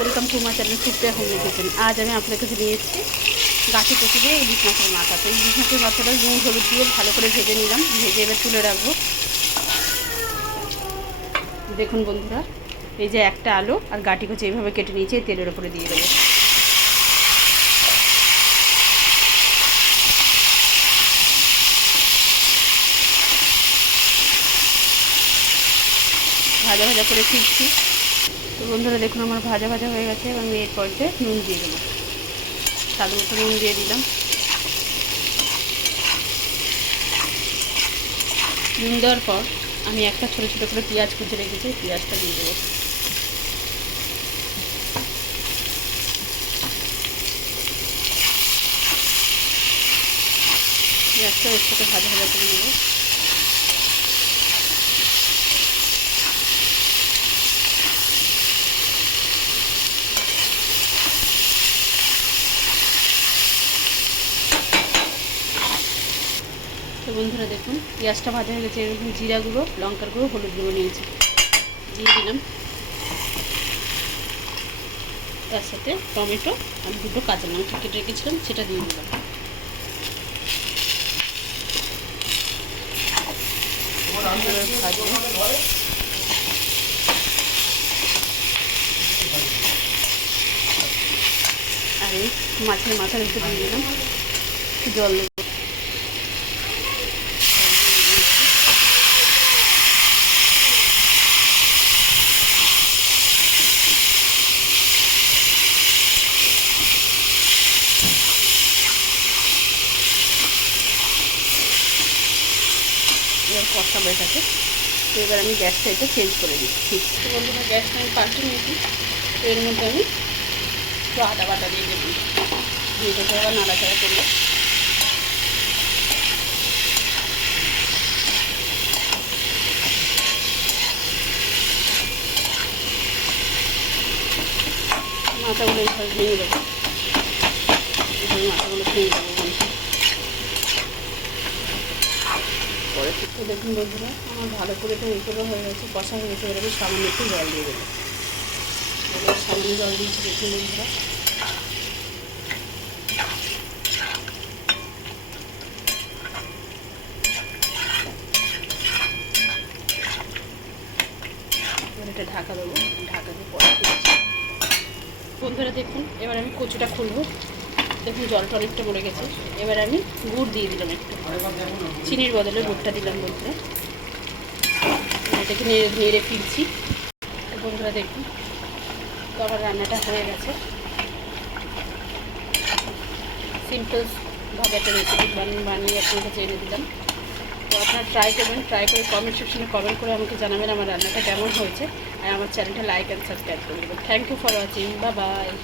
Welcome to my channel Supriya home kitchen. আজ আমি আপনাদের কাছে নিয়ে এসেছি গাঠি কচি দিয়ে ইলিশ মাছের মাথা। তো ইলিশ মাছের মাথাটা নুন হলুদ দিয়ে ভালো করে ভেজে নিলাম, ভেজে এবার তুলে রাখবো। দেখুন বন্ধুরা, এই যে একটা আলু আর গাঠি কচি এইভাবে কেটে নিয়েছি, তেলের উপরে দিয়ে দেবো। ভাজা ভাজা করে ফিরছি। তো বন্ধুরা দেখুন, আমার ভাজা ভাজা হয়ে গেছে এবং এর পর্যায়ে নুন দিয়ে দেবো। স্বাদ মতো নুন দিয়ে দিলাম। নুন দেওয়ার পর আমি একটা ছোটো ছোটো করে পেঁয়াজ কুচে রেখেছি, পেঁয়াজটা দিয়ে দেবো। পেঁয়াজটা এর সাথে ভাজা ভাজা করে নেবো। তো বন্ধুরা দেখুন, পেঁয়াজটা ভাজা হয়ে গেছে। এরকম জিরা গুঁড়ো, লঙ্কার গুঁড়ো, হলুদ গুঁড়ো নিয়েছি, দিয়ে দিলাম। তার সাথে টমেটো আর দুটো কাঁচা লঙ্কা কেটে রেখেছিলাম, সেটা দিয়ে দিলাম। আর এই মাছের মাথার একটু দিয়ে দিলাম, জল দেবো। এবার কষাবো এটাকে। তো এবার আমি গ্যাসটা এটা চেঞ্জ করে দিচ্ছি। তো বন্ধুরা, গ্যাসটা আমি পাল্টে নিয়েছি। তো এর মধ্যে আমি একটু আদা বাটা দিয়ে দেবো, দিয়ে দেবো আবার নাড়াচাড়া করবো। মাথাগুলো এইভাবে ভেঙে দেবো, এইভাবে মাথাগুলো ভেঙে দেবো। পরে একটু দেখুন বন্ধুরা, আমার ভালো করে তো এইগুলো হয়ে গেছে, কষা হয়ে গেছে। এবার আমি সামান্য একটু জল দিয়ে দেবো। এবার সামান্য জল দিয়েছি, দেখুন বন্ধুরা। এবার এটা ঢাকা দেবো, ঢাকা দিয়ে পরে বন্ধুরা দেখুন, এবার আমি কচুটা খুলবো। দেখুন জলটা অনেকটা মরে গেছে। এবার আমি গুড় দিয়ে দিলাম, একটু চিনির বদলে গুড়টা দিলাম বন্ধুরা। এটাকে নেড়ে নেড়ে ফিরছি। বন্ধুরা দেখুন, তো আমার রান্নাটা হয়ে গেছে। সিম্পলভাবে একটা রেসিপি বানিয়ে আপনার কাছে এনে দিলাম। তো আপনারা ট্রাই করবেন, ট্রাই করে কমেন্ট সেকশনে কমেন্ট করে আমাকে জানাবেন আমার রান্নাটা কেমন হয়েছে। আর আমার চ্যানেলটা লাইক অ্যান্ড সাবস্ক্রাইব করে দেবেন। Thank you for watching, bye by.